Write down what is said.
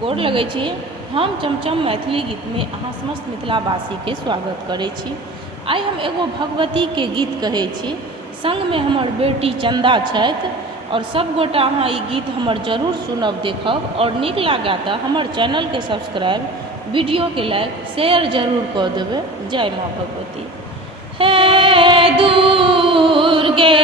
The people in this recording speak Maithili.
गोर लगै छी। हम चमचम मैथिली गीत में अहाँ समस्त मिथिलावासी के स्वागत करै छी। आइ हम एगो भगवती के गीत कहै छी, संग में हमर बेटी चंदा छथि और सब गोटा अहाँ ई गीत हमर जरूर सुनब, देखब और नीक लागे तऽ हमर चैनल के सब्सक्राइब, वीडियो के लाइक शेयर जरूर कऽ देबै। जय माँ भगवती। हे दुर्गे